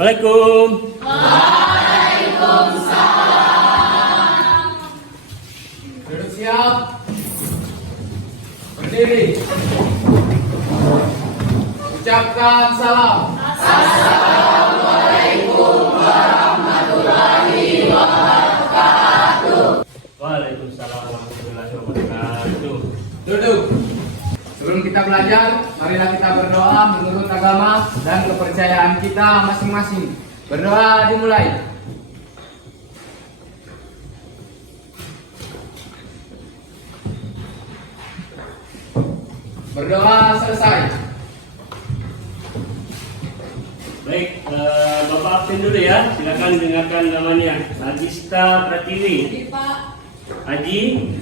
Assalamualaikum. Waalaikumsalam. Duduk siap. Berdiri. Ucapkan salam. Assalamualaikum warahmatullahi wabarakatuh. Waalaikumsalam warahmatullahi wabarakatuh. Duduk. Sebelum kita belajar, marilah kita berdoa menurut agama dan kepercayaan kita masing-masing. Berdoa dimulai. Berdoa selesai. Baik, Bapak absen dulu ya. Silakan dengarkan namanya. Agista Pratiwi, Pak. Haji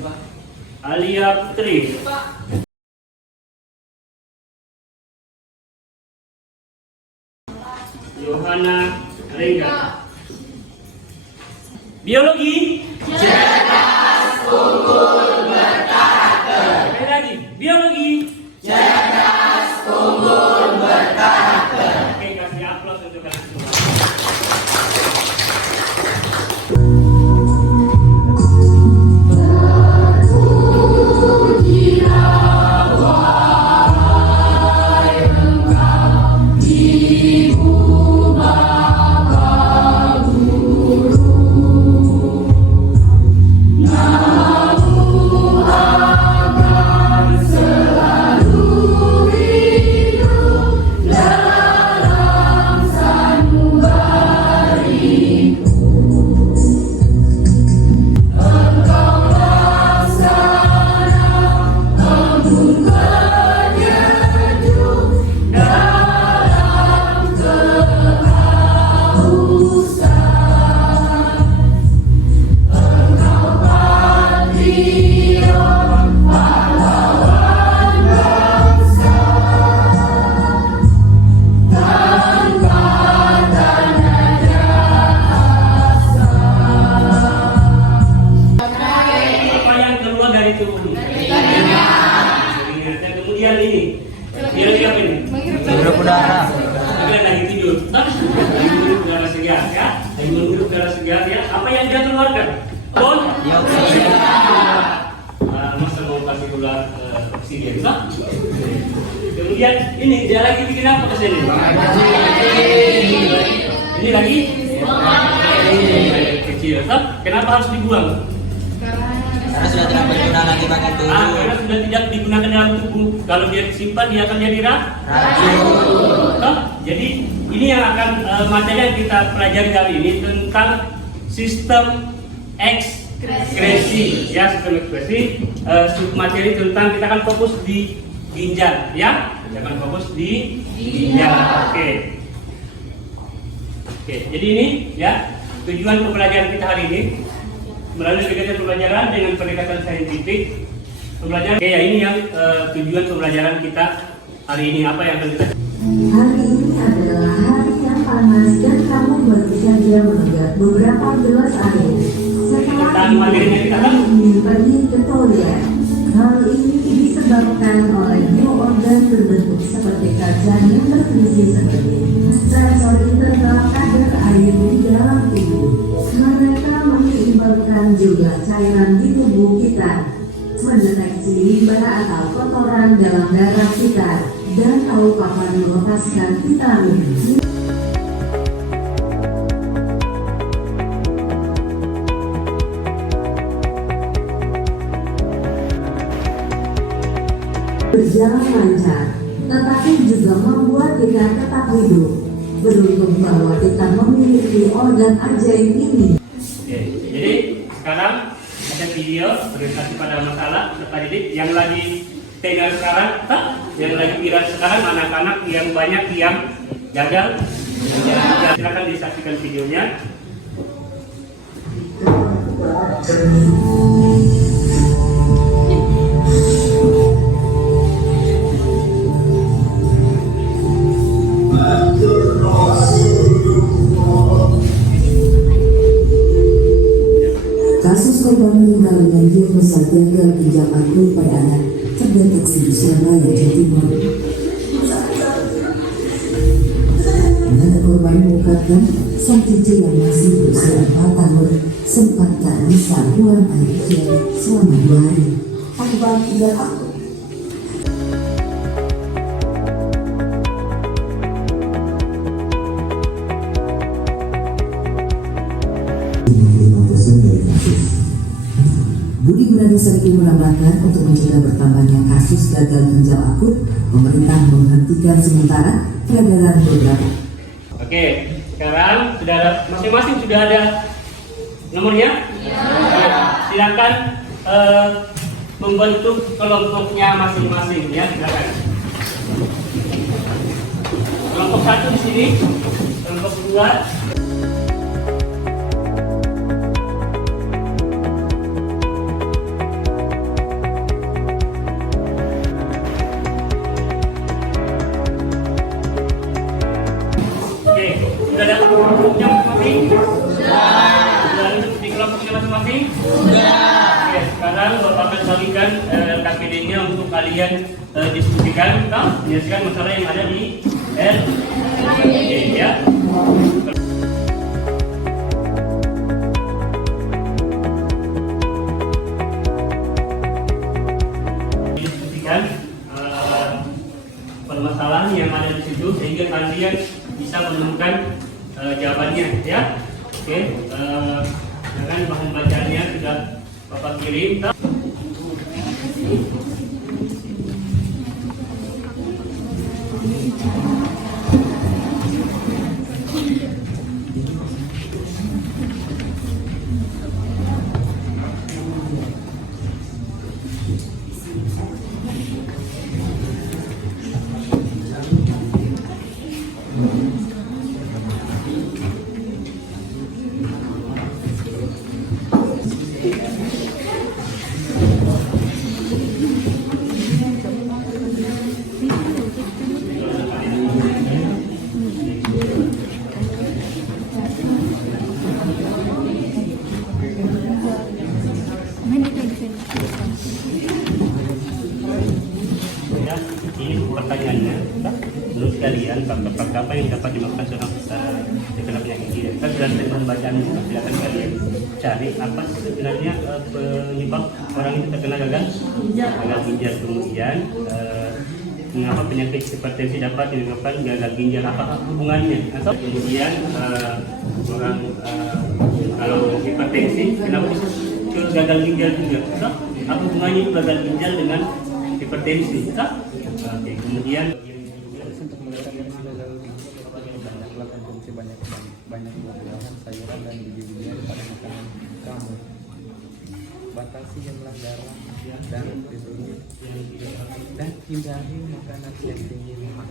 Alia Putri, Pak. Yohana Rengga. Biologi. Cerdas, unggul, berkarakter. Sekali lagi, biologi. Cerdas, unggul, berkarakter. Oke, kasih aplaus untuk kalian semua. Apa yang keluar dari tubuhmu? Dan kemudian ini, dia apa ini? Menghirup udara. Kita lagi tidur, menghirup udara segar ya, menghirup udara segar ya. Apa yang dia keluarkan? Dioksigen. Masa mau kasih ular oksigen, tak? Kemudian ini dia lagi bikin apa ke sini? Ini lagi kecil, tak? Kenapa harus dibuang? Karena sudah tidak berguna lagi bagi tubuh. Karena sudah tidak digunakan dalam tubuh. Kalau dia disimpan, dia akan jadi Racun. Toh? Jadi ini yang akan materi yang kita pelajari kali ini tentang sistem ekskresi. Ya, sistem ekskresi. Materi tentang kita akan fokus di ginjal, ya. Kita akan fokus di ginjal. Oke. Jadi ini ya tujuan pembelajaran kita hari ini. Melalui kegiatan pembelajaran dengan pendekatan saintifik, pembelajaran ya ini yang tujuan pembelajaran kita hari ini. Apa yang akan kita? Hari ini adalah hari yang panas dan kamu baru saja menenggak beberapa gelas air. Setelah itu, kamu ingin pergi ke toilet. Hal ini disebabkan oleh new organ berbentuk seperti kaca yang berfungsi seperti sensor internal kadar air di dalam tubuh. Mereka menyeimbangkan jumlah cairan di tubuh kita, mendeteksi limbah atau kotoran dalam darah kita, dan tahu kapan melepaskan vitamin. Berjalan lancar, tetapi juga membuat kita tetap hidup. Beruntung bahwa kita memiliki organ ajaib ini. Oke, jadi sekarang ada video berorientasi pada masalah serta didik yang lagi tenar sekarang, yang lagi viral sekarang, anak-anak yang banyak yang gagal. Silakan disaksikan videonya. Kasus korban meninggal dengan diagnosa gagal ginjal akut pada anak terdeteksi di Surabaya, Jawa Timur. Menurut korban mengungkapkan menceritakan sang cucu yang masih berusia 4 tahun sempat tak bisa buang air kecil selama 2 hari. Aku bang tinggal aku. Budi Gunadi Sadikin menambahkan untuk mencegah bertambahnya kasus gagal ginjal akut, pemerintah menghentikan sementara peredaran beberapa. Oke, sekarang sudah ada, masing-masing sudah ada nomornya? Ya. Silakan membentuk kelompoknya masing-masing ya, silakan. Kelompok 1 di sini, kelompok 2. Sudah ada kelompoknya masing-masing? Sudah di kelompoknya masing-masing? Oke, sekarang Bapak akan bagikan KPD-nya untuk kalian diskusikan, menyelesaikan masalah yang ada di RPD ya. Diskusikan permasalahan yang ada di situ sehingga kalian bisa menemukan jawabannya ya. Oke, dengan bahan bacaannya sudah Bapak kirim. Pertanyaannya, menurut kalian fakta apa yang dapat dimakan seorang terkena penyakit ginjal? Kita sudah dengan bacaan itu, silakan kalian cari apa sebenarnya penyebab orang itu terkena gagal ginjal. Kemudian mengapa penyakit hipertensi dapat menyebabkan gagal ginjal? Apa hubungannya? Atau kemudian orang kalau hipertensi kenapa bisa ke gagal ginjal juga? Apa hubungannya gagal ginjal dengan hipertensi? Oke, kemudian untuk melestarikan gagal ginjal lakukan konsumsi banyak buah-buahan, sayuran dan biji-bijian pada makanan kamu. Batasi jumlah darah dan tubuh dan hindari makanan yang tinggi lemak.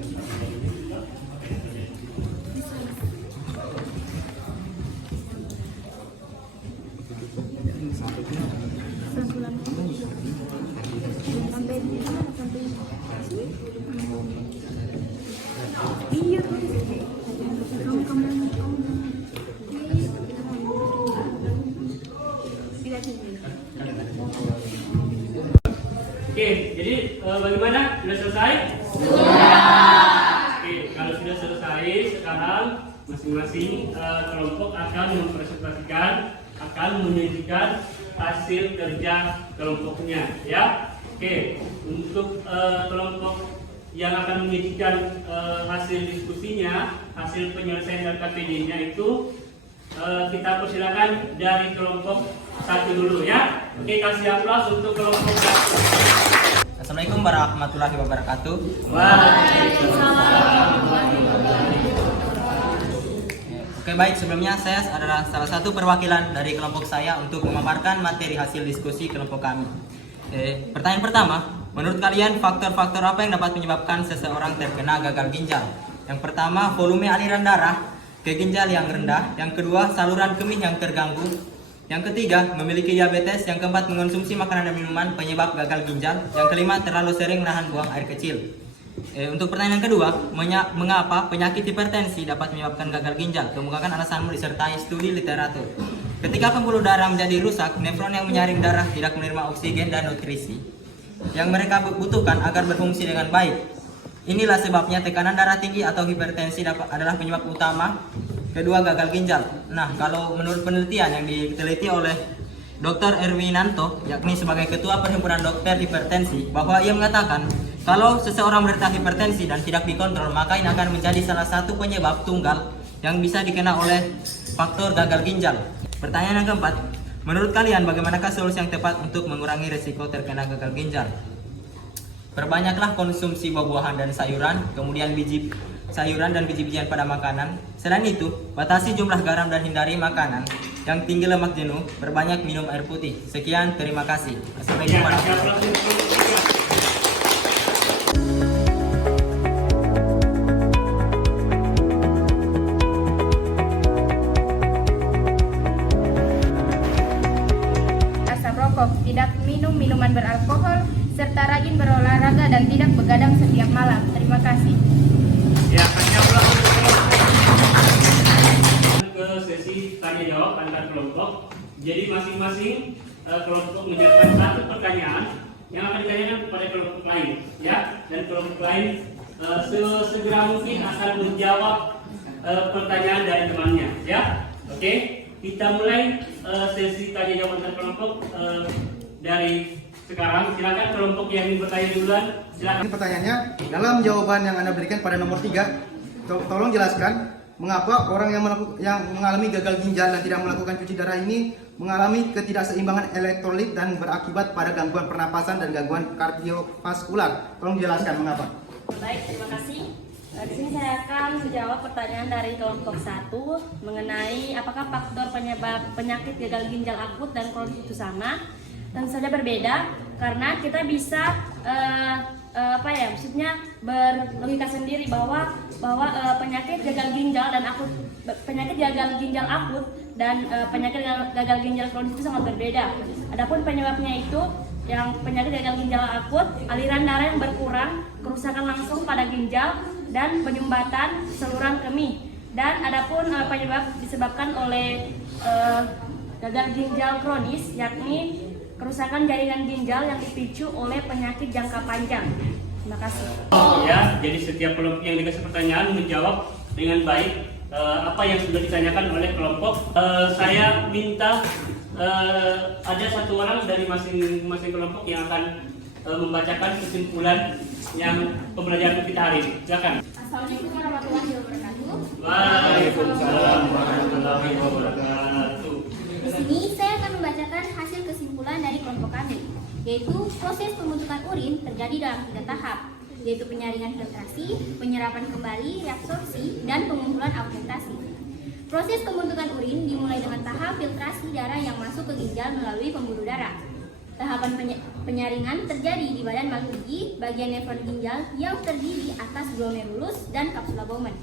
Oke, jadi bagaimana? Sudah selesai? Sudah. Oke, kalau sudah selesai, sekarang masing-masing kelompok akan mempresentasikan, akan menunjukkan hasil kerja kelompoknya, ya. Oke, untuk kelompok yang akan menyajikan hasil diskusinya, hasil penyelesaian RKPD-nya itu kita persilakan dari kelompok 1 dulu ya. Oke, kasih aplaus untuk kelompok 1. Assalamualaikum warahmatullahi wabarakatuh. Waalaikumsalam. Oke, baik, sebelumnya saya adalah salah satu perwakilan dari kelompok saya untuk memaparkan materi hasil diskusi kelompok kami. Pertanyaan pertama, menurut kalian faktor-faktor apa yang dapat menyebabkan seseorang terkena gagal ginjal? Yang pertama, volume aliran darah ke ginjal yang rendah. Yang kedua, saluran kemih yang terganggu. Yang ketiga, memiliki diabetes. Yang keempat, mengonsumsi makanan dan minuman penyebab gagal ginjal. Yang kelima, terlalu sering menahan buang air kecil. Untuk pertanyaan kedua, mengapa penyakit hipertensi dapat menyebabkan gagal ginjal? Kemukakan alasanmu disertai studi literatur. Ketika pembuluh darah menjadi rusak, nefron yang menyaring darah tidak menerima oksigen dan nutrisi yang mereka butuhkan agar berfungsi dengan baik. Inilah sebabnya tekanan darah tinggi atau hipertensi adalah penyebab utama kedua gagal ginjal. Nah, kalau menurut penelitian yang diteliti oleh Dr. Erwinanto, yakni sebagai Ketua Perhimpunan Dokter Hipertensi, bahwa ia mengatakan kalau seseorang menderita hipertensi dan tidak dikontrol, maka ini akan menjadi salah satu penyebab tunggal yang bisa dikena oleh faktor gagal ginjal. Pertanyaan yang keempat, menurut kalian bagaimanakah solusi yang tepat untuk mengurangi risiko terkena gagal ginjal? Perbanyaklah konsumsi buah-buahan dan sayuran, kemudian biji sayuran dan biji-bijian pada makanan. Selain itu, batasi jumlah garam dan hindari makanan yang tinggi lemak jenuh, berbanyak minum air putih. Sekian, terima kasih. Assalamualaikum warahmatullahi wabarakatuh. Asap rokok, tidak minum minuman beralkohol, serta rajin berolahraga dan tidak begadang setiap malam. Terima kasih. Ya, ke sesi tanya jawab antar kelompok. Jadi masing-masing kelompok menyiapkan satu pertanyaan yang akan ditanyakan kepada kelompok lain, ya. Dan kelompok lain segera mungkin akan menjawab pertanyaan dari temannya, ya. Oke, kita mulai sesi tanya jawab antar kelompok dari sekarang. Silakan kelompok yang ingin bertanya duluan. Silakan. Ini pertanyaannya, dalam jawaban yang Anda berikan pada nomor 3, tolong jelaskan mengapa orang yang mengalami gagal ginjal dan tidak melakukan cuci darah ini mengalami ketidakseimbangan elektrolit dan berakibat pada gangguan pernapasan dan gangguan kardiovaskular. Tolong jelaskan mengapa. Baik, terima kasih. Di sini saya akan menjawab pertanyaan dari kelompok 1 mengenai apakah faktor penyebab penyakit gagal ginjal akut dan kronis itu sama. Tentu saja berbeda karena kita bisa berlogika sendiri bahwa penyakit gagal ginjal dan penyakit gagal ginjal akut dan penyakit gagal ginjal kronis itu sangat berbeda. Adapun penyebabnya itu yang penyakit gagal ginjal akut, aliran darah yang berkurang, kerusakan langsung pada ginjal dan penyumbatan saluran kemih. Dan adapun penyebab disebabkan oleh gagal ginjal kronis yakni kerusakan jaringan ginjal yang dipicu oleh penyakit jangka panjang. Terima kasih. Ya, jadi setiap kelompok yang dikasih pertanyaan menjawab dengan baik apa yang sudah ditanyakan oleh kelompok. Saya minta ada satu orang dari masing-masing kelompok yang akan membacakan kesimpulan yang pembelajaran kita hari ini. Silakan. Assalamualaikum warahmatullahi wabarakatuh. Waalaikumsalam warahmatullahi wabarakatuh. Di sini saya akan membacakan hasil kesimpulan dari kelompok kami, yaitu proses pembentukan urin terjadi dalam 3 tahap, yaitu penyaringan filtrasi, penyerapan kembali, reabsorpsi, dan pengumpulan augmentasi. Proses pembentukan urin dimulai dengan tahap filtrasi darah yang masuk ke ginjal melalui pembuluh darah. Tahapan penyaringan terjadi di badan Malpighi, bagian nefron ginjal yang terdiri atas glomerulus dan kapsula Bowman.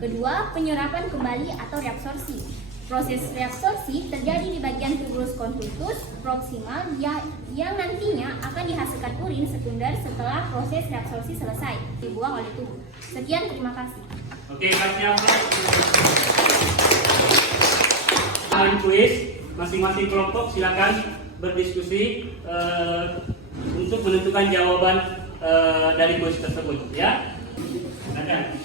Kedua, penyerapan kembali atau reabsorpsi. Proses reabsorpsi terjadi di bagian tubulus convolutus proksimal yang nantinya akan dihasilkan urin sekunder setelah proses reabsorpsi selesai dibuang oleh tubuh. Sekian, terima kasih. Oke, kasih aplaus. Kuis, masing-masing kelompok silakan berdiskusi untuk menentukan jawaban dari kuis tersebut, ya. Silakan.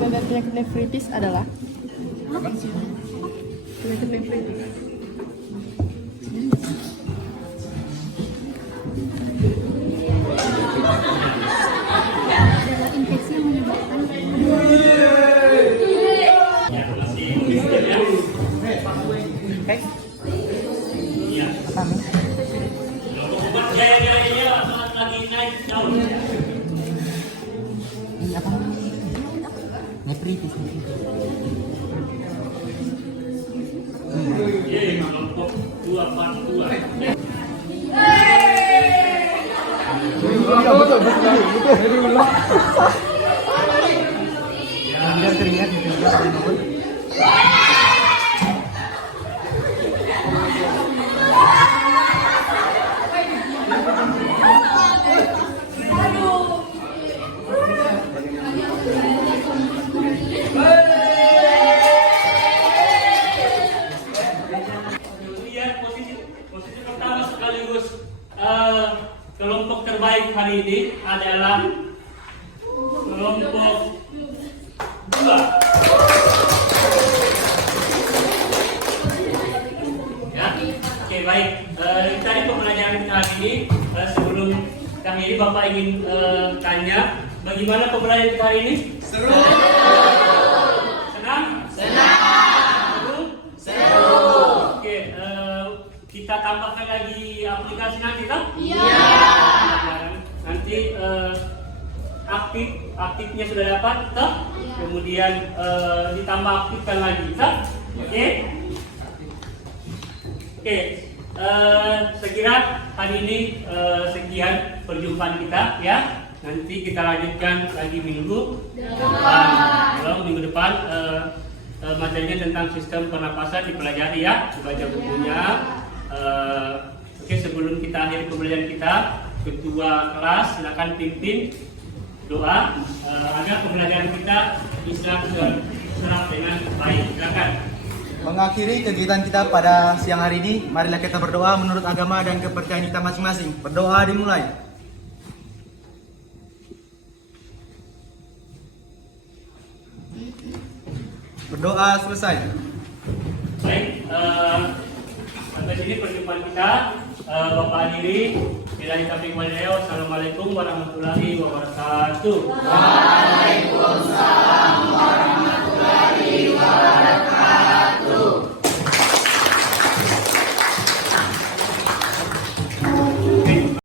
Penyakit nefritis adalah penyakit nefritis. Adalah infeksi yang menyebabkan Ya, masih ya. Iya. Obat gaya-gayanya lagi naik daun. Ini apa? Nefritis. Yeay, kelompok 242. Biar terlihat di nomor. Kemudian posisi pertama sekaligus kelompok ini adalah kelompok 2. Ya, oke baik. Tadi pembelajaran kita hari ini sebelum kami ini Bapak ingin tanya bagaimana pembelajaran kita hari ini? Seru. Senang? Senang. Seru. Oke, kita tambahkan lagi aplikasi nanti kan? Iya. Nanti aktifnya sudah dapat, toh? Kemudian ditambah aktifkan lagi, toh? Oke. Oke, saya kira hari ini sekian perjumpaan kita ya. Nanti kita lanjutkan lagi minggu depan. Kalau minggu depan materinya tentang sistem pernapasan dipelajari ya, dibaca bukunya. Oke, sebelum kita akhiri pembelajaran kita, ketua kelas silakan pimpin doa agar pembelajaran kita bisa terserap dengan baik. Silakan. Mengakhiri kegiatan kita pada siang hari ini, marilah kita berdoa menurut agama dan kepercayaan kita masing-masing. Berdoa dimulai. Berdoa selesai. Baik, sampai sini perjumpaan kita. Bapak hadiri, bila kita Assalamualaikum warahmatullahi wabarakatuh.